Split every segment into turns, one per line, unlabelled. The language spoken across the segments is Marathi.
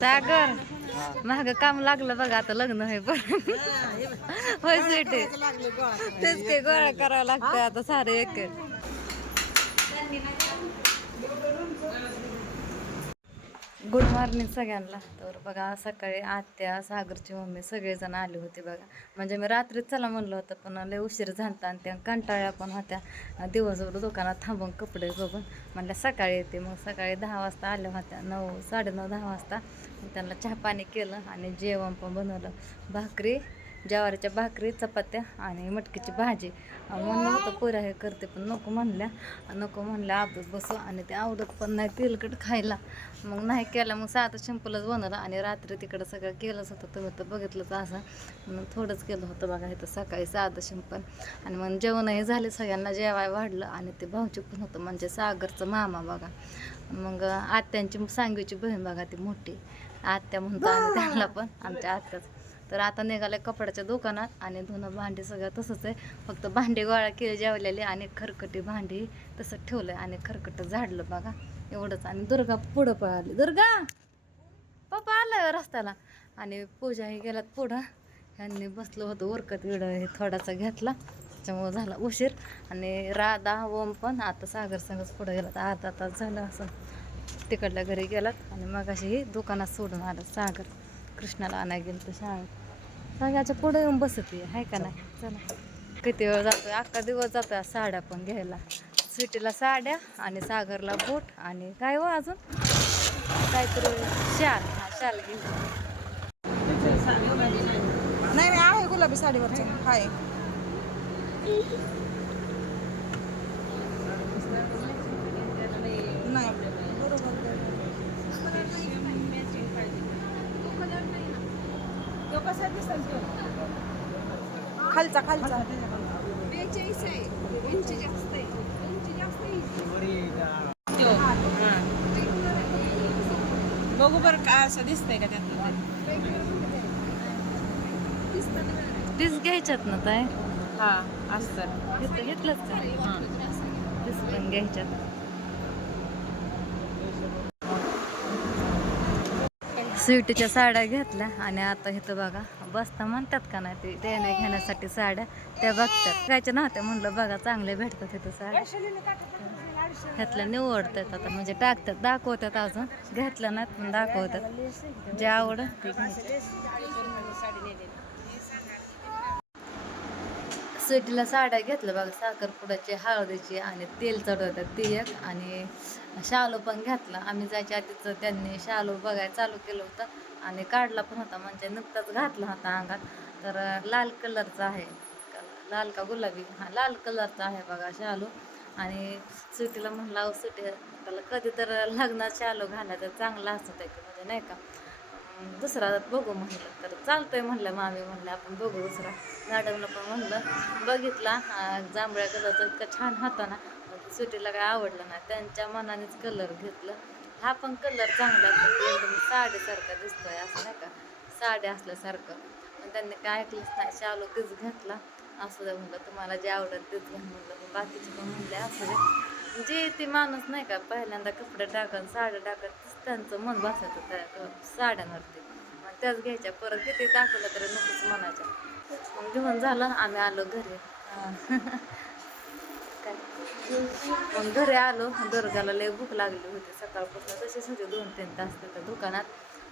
सागर. माग काम लागलं बघा आता लग्न आहे पण. होय स्वीट. तेच ते गोळा करावं लागतं आता सारे एक. गुड मॉर्निंग सगळ्यांना. तर बघा सकाळी आत्या सागरची मम्मी सगळेजण आले होते बघा. म्हणजे मी रात्रीच चला म्हणलं होतं पण लय उशीर झालता आणि त्या कंटाळ्या पण होत्या. दिवसभर दुकानात थांबून कपडे बघून म्हणल्या सकाळी येते. मग सकाळी दहा वाजता आल्या होत्या. नऊ साडेनऊ दहा वाजता. मग त्यांना चहा पाणी केलं आणि जेवण पण बनवलं. भाकरी ज्वारीच्या भाकरी चपात्या आणि मटकीची भाजी. म्हणलं होतं पुऱ्या हे करते पण नको म्हणल्या. नको म्हणल्या आवडत बसू आणि ते आवडत पण नाही तेलकट खायला. मग नाही केलं मग साधं सिंपलच बनवलं आणि रात्री तिकडं सगळं केलंच होतं. तुम्ही तर बघितलंच असं मग थोडंच केलं होतं बघा इथं सकाळी साधं सिंपल आणि मग जेवणही झाले सगळ्यांना जेवाय वाढलं आणि ते भाऊची पण होतं म्हणजे सागरचं मामा बघा. मग आत्यांची सांगवीची बहीण बघा ती मोठी. आत्या म्हणतो आम्ही त्यांना पण आमच्या आत्याच. तर आता निघाले कपड्याच्या दुकानात आणि धुणं भांडी सगळं तसंच आहे. फक्त भांडी गोळा केली जेवलेली आणि खरकटी भांडी तसं ठेवलं आणि खरकट झाडलं बघा. एवढंच. आणि दुर्गा पुढं पळाली. दुर्गा! पप्पा आलं हो रस्त्याला. आणि पूजा हे गेल्यात पुढं. ह्यांनी बसलं होतं उरकत विड हे थोडासा घेतला. त्याच्यामुळं झाला उशीर. आणि राधा ओम पण आता सागर संगच पुढं गेलात आता आता झालं असं. तिकडल्या घरी गेलात आणि मग अशी दुकानात सोडून आलं सागर. कृष्णाला आणायला गेलं तर शाळेत. सगळ्याच्या पुढे येऊन बसते आहे का नाही? चला. किती वेळ जातोय? अख्खा दिवस जातोय साड्या पण घ्यायला. स्वीटीला साड्या आणि सागरला बूट आणि काय हो अजून? काहीतरी शाल. हा शाल घेऊ
नाही नाही आहे गुलाबी साडीवरचं. आहे बघू बरं का असं दिसतंय का त्यात
तीच घ्यायच्यात ना. ताय
हा असतं
घेतलं घेतलंच का? तीच पण घ्यायच्यात. स्वीटीच्या साड्या घेतल्या आणि आता इथं बघा. बसता म्हणतात का नाही ते? देण्या घेण्यासाठी साड्या त्या बघतात. घ्यायच्या नव्हत्या म्हणलं बघा चांगले भेटतात तिथं साड्या. ह्यातल्या निवडतात आता म्हणजे टाकतात दाखवतात अजून. घेतल्या नाहीत पण दाखवतात. जे आवड सोयटीला साड्या घेतल्या बघा साखरपुड्याची हळदीची आणि तेल चढवतात ते एक. आणि शालू पण घेतला. आम्ही जायच्या आधीच त्यांनी शालू बघायला चालू केलं होतं आणि काढला पण होता. म्हणजे नुकताच घातला होता अंगात. तर लाल कलरचा आहे. लाल का गुलाबी? हा लाल कलरचा आहे बघा शालू. आणि सुटीला म्हणला सुटी त्याला कधी तर लग्नात शालू घालायचं तर चांगला असतं आहे म्हणजे नाही का? दुसरा बघू म्हणलं तर चालतंय म्हणलं मामी म्हणलं आपण बघू दुसरा. मॅडमला पण म्हणलं बघितला जांभळ्या कलरचा इतका छान होता ना सुटीला काय आवडलं नाही. त्यांच्या मनानेच कलर घेतलं. हा पण कलर चांगला एकदम साडीसारखा दिसतोय असं नाही का? साडी असल्यासारखं. पण त्यांनी काय ऐकलंच नाही शालू तीच घेतला. असं द्या म्हणलं तुम्हाला जे आवडत तेच घ्या म्हणलं. बाकीचे पण म्हणले असं दे. जे ते माणूस नाही का पहिल्यांदा कपडे टाकन साड्या टाकत त्यांचं मन बसायचं त्या साड्यांवरती. मग त्याच घ्यायच्या परत किती दाखवलं तरी नकोच म्हणायच्या. मग घेऊन झालं आम्ही आलो घरी. काय मग घरी आलो दुर्गाला लय भूक लागली होती. सकाळपासून तशीच होती दोन तीन तास तिथं दुकानात.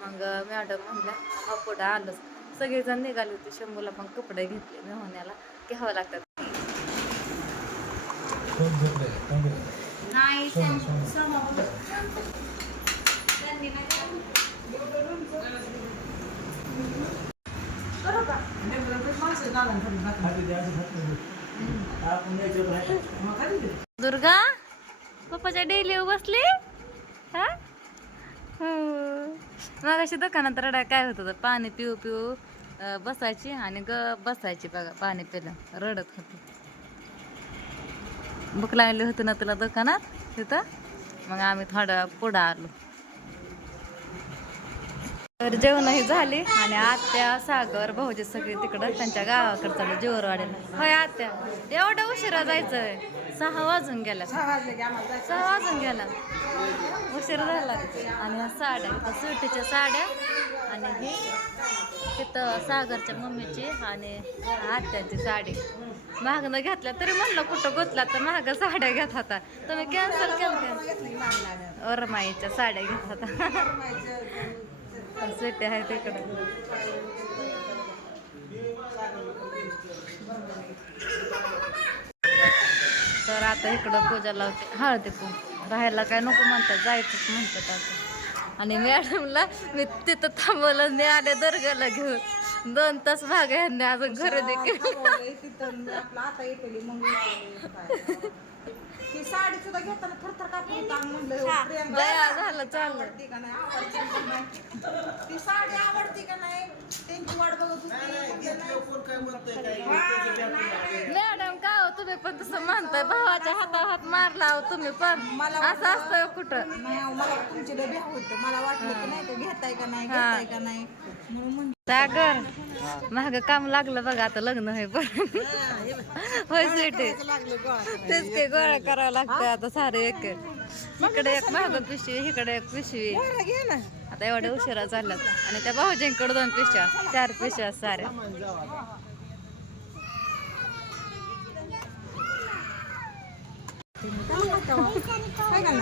मग मॅडम म्हणल्या हा पुढं आलंच. सगळेजण निघाले होते शंभूला पण कपडे घेतले मेहण्याला. घ्यावं लागतात. दुर्गा पप्पाच्या डेली बसली? हा? मग अशी दुकानात रडा काय होत होतं? पाणी पिऊ पिऊ बसायची आणि ग बसायची बघा पाणी पिलं रडत होती. भूक लागली होती ना तुला दुकानात? तिथं. मग आम्ही थोडं पुढं आलो. तर जेवणही झाली आणि आत्या सागर भाऊजी सगळे तिकडं त्यांच्या गावाकडे चालू जेवरवाडीला होय आत्या एवढ्या उशिरा जायचंय. सहा वाजून गेल्या
सहा
वाजून गेला उशीर झाला. आणि ह्या साड्या इथं सुटीच्या साड्या आणि ही तिथं सागरच्या मम्मीची आणि आत्याची साडी. महागनं घेतल्या तरी म्हणलं कुठं गुतला तर महाग साड्या घेत होता. तुम्ही कॅन्सल केलं. ओरमाईच्या साड्या घेत होता.
सेट
सुट्टी आहे तिकडं तर आता इकडं पूजा लावते. हळदी कू राहायला काय नको म्हणतात जायचंच म्हणतात आता. आणि मॅडमला मी तिथं थांबवलं मी आले दर्गाला घेऊन. दोन तास भाग ह्यांनी अजून.
ती साडी सुद्धा घेताना थरथर कापून होता आणि म्हणलं "हो,
झालं चाललं.
आवडती का नाही? आवडती का नाही. ती साडी आवडती का नाही? त्यांची वाट बघत होती. म्हणलं नाही.
मॅडम का हो तुम्ही पण तसं म्हणताय? भावाच्या हातावर हात मारला हो तुम्ही पण.
मला
असं असतं कुठं?
मला तुमचे होतं. मला वाटलं की नाही का घेताय का नाही. घेताय का नाही? म्हणून
सागर. माग काम लागलं बघा आता लग्न आहे पण. होय स्वीटी तेच ते गोळा करावं लागतं आता सारे एक. इकडे एक महाग पिशवी इकडे एक पिशवी.
ना
आता एवढ्या उशिरा चालल्यात. आणि त्या भाऊजींकडे दोन पिशव्या चार पिशव्या साऱ्या.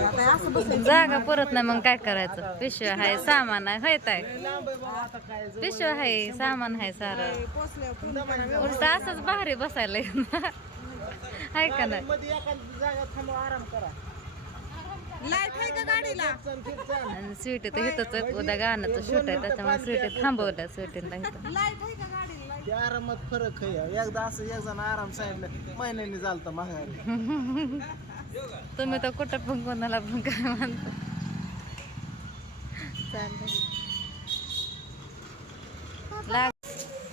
जागा परत नाही मग काय करायचं? पिशव्या आहे सामान आहे होय ताय पिशव्या आहे सामान आहे सारं. उलट असंच भारी बसायला आहे का नाही?
लाइट आहे का गाडीला?
आणि स्वीटी तर आहे. उद्या गाण्याचं शूट आहे त्याच्यामुळे स्वीटी थांबवल्या स्वीटीला इथं
लाइट आहे का गाडीला?
ते आरामात फरक आहे. एकदा असं एक जण आराम सांगितलं महिन्याने चालतं माघारी.
तुम्ही तर कुठं पण कोणाला पण काय म्हणता. चालेल. लाग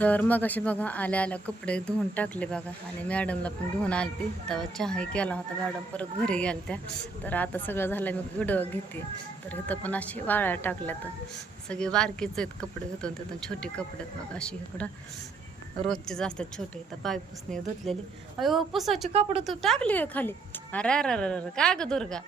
तर मग असे बघा आल्या आल्या कपडे धुवून टाकले बघा. आणि मॅडमला पण घेऊन आलती. तेव्हा चहाही केला होता. मॅडम परत घरी गेल्या त्या तर आता सगळं झालं मी व्हिडिओ घेते. तर इथं पण अशी वाळ्या टाकल्या तर सगळे बारकीच आहेत कपडे घेतो तिथून छोटे कपडे आहेत बघा. अशी इकडं रोजचेच असतात छोटे. तर पाय पुसणे धुतलेली. अयो पुसाचे कपडे तू टाकले खाली. अरे अरे अरे काय ग दुर्गा?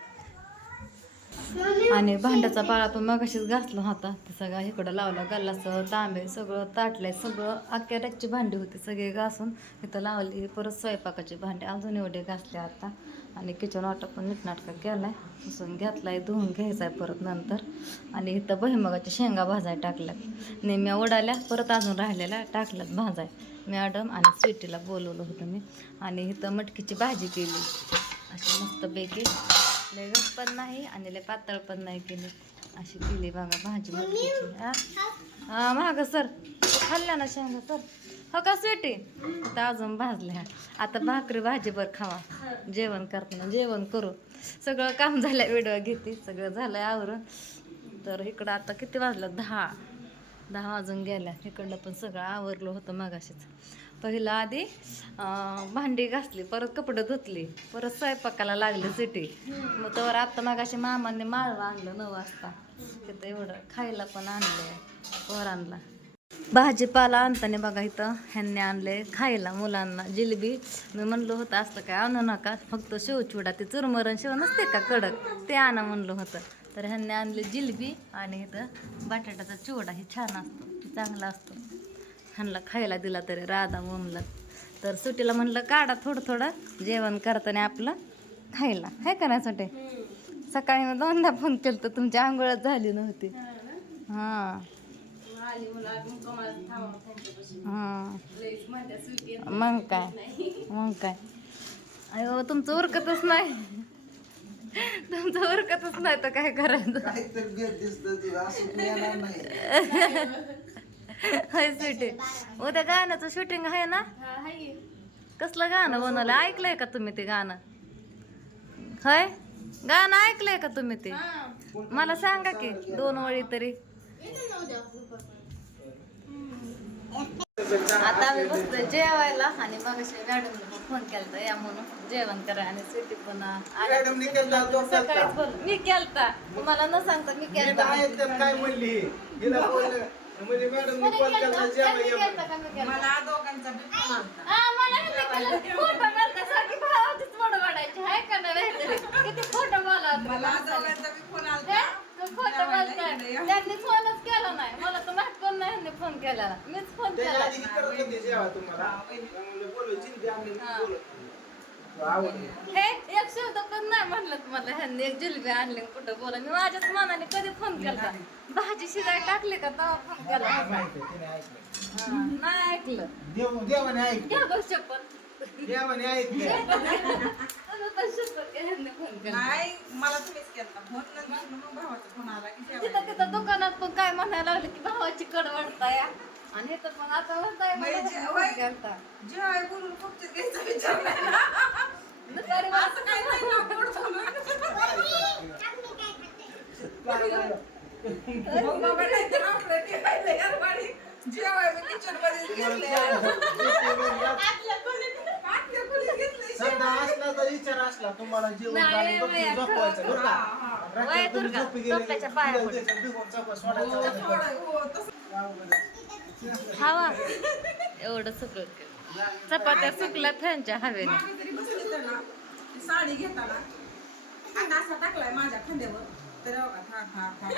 आणि भांड्याचा पाळा पण मगाशीच घासला होता. ते सगळं इकडं लावला गल्लाचं तांबे सगळं ताटलंय सगळं अख्ख्या रॅकची भांडी होती सगळे घासून. इथं लावली परत स्वयंपाकाची भांडी अजून एवढे घासले आता. आणि किचन वाटा पण नीटनाटका केलाय. पुसून घेतलाय धुवून घ्यायचाय परत नंतर. आणि इथं बहिमगाच्या शेंगा भाजाय टाकल्यात. नेहमी उडाल्या परत अजून राहिलेल्या टाकल्यात भाजाय. मॅडम आणि स्वीटीला बोलवलं होतं मी. आणि इथं मटकीची भाजी केली. अशी मस्तपैकी लय घट पण नाही आणि लय पातळ पण नाही केली. अशी केली बघा भाजी मटकीची. हा? महाग सर. खाल्ल्या ना शेंगा सर? हो का स्वीटी? आता अजून भाजल्या. आता भाकरी भाजीभर खावा. जेवण करताना जेवण करू. सगळं काम झालं व्हिडिओ घेते. सगळं झालंय आवरून. तर इकडं आता किती वाजलं दहा. दहा वाजून गेल्या. इकडलं पण सगळं आवरलं होतं मागाशीच. पहिलं आधी भांडी घासली परत कपडे धुतली परत स्वयंपाकाला लागली सिटी. मग तर आता मगाशी मामाने माळवा आणलं नऊ वाजता. तिथं एवढं खायला पण आणलं पोरांना. भाजीपाला आणताना बघा इथं ह्यांनी आणले खायला मुलांना. जिलेबी मी म्हणलं होतं असलं काय आणू नका. फक्त शिवचुडा ते चुरमरण शिव नसते का कडक? ते आणा म्हणलं होतं. तर ह्यांनी आणले जिलेबी आणि इथं बटाट्याचा चिवडा हे छान असतो चांगला असतो. ह्यांना खायला दिला तरी राधा म्हणलं. तर सुटीला म्हणलं काढा थोडं थोडं जेवण करताना आपलं खायला. हाय का ना सुटे? सकाळी मी दोनदा फोन केलं तर तुमची आंघोळच झाली नव्हती. हां. हां. मग काय? मग काय? अयो तुमचं उरकतच नाही. तुमचं उरकतच नाही तर काय करायचं? हाय स्वीटी. उद्या गाण्याचं शूटिंग आहे ना? कसलं गाणं बनवलं ऐकलंय का तुम्ही ते गाणं? होय? गाणं ऐकलंय का तुम्ही ते? मला सांगा की दोन वळी तरी. आता आम्ही बसतोय जेवायला आणि मग मॅडमला फोन केलता या म्हणून. जेवण करा आणि सिटी पण. सकाळीच बोल. मी केलता. तुम्हाला न सांगता मी
मी
केलता.
म्हणजे कॉल? केला ये
का मी केलता?
मला दोघांचा बी फोन आलता
हा, मला नाही केलं.
दोघांचा बी फोन
हे?
आलता.
त्यांनी फोनच केला नाही मला तर माहीत पण नाही ह्यांनी फोन केला मीच फोन
त्याच्या
केला
आधी करत होते जेव्हा तुम्हाला त्यामुळे बोलायची ते आम्ही
हा.
बोलत आवडलं
हे एक शब्द पण नाही म्हणलं तुम्हाला ह्यांनी एक जिलबी आणली आणि कुठं बोला मी माझ्याच मनाने कधी फोन केला भाजी शिजाय टाकली का तेव्हा फोन केला? नाही ऐकलं.
देव देवाने ऐकलं.
घ्या बघ शपथ.
देवाने ऐकलं.
नाही मला तुम्हीच फोन भावाचा फोन आला की
तिथं. तिथं दुकानात पण काय म्हणायला लागले की भावाची कड वाढताय आणि इथं पण आता म्हणताय मला
म्हणजे
फोन
वय-
केलता.
जेवाय बोलून खूप घ्यायचा विचार नाही ना. असं काही नाही ना, गोड बोलून. मग बाबा नाही तर आपलं ठेवायला यार बाई. जेवाय मी kitchen मध्ये घेतलंय. आतल्या खोलीत- आतल्या खोलीत घेतलंय
समजा
जेवाय.
असला तर विचार असला तुम्हाला जेवण
नाही,
पाणी बघून
बाया,
झोपवायचं बरं का?
हा, हा.
रात्री
वय
तुम्ही
दुर्गा,
झोपी गेले,
झोपायच्या पाया
तिला
पड.
द्यायचं, बिगून चपा
हो,
सोडायचं.
थोडं, हो, तसं.
हवा एवढं सुकलं चपात्या सुकल्या फॅनच्या हवेने.
मागे तरी बसली तर ना, ती साडी घेताना. हात असा टाकलाय माझ्या खांद्यावर. तर बघा, हा, हा, हा.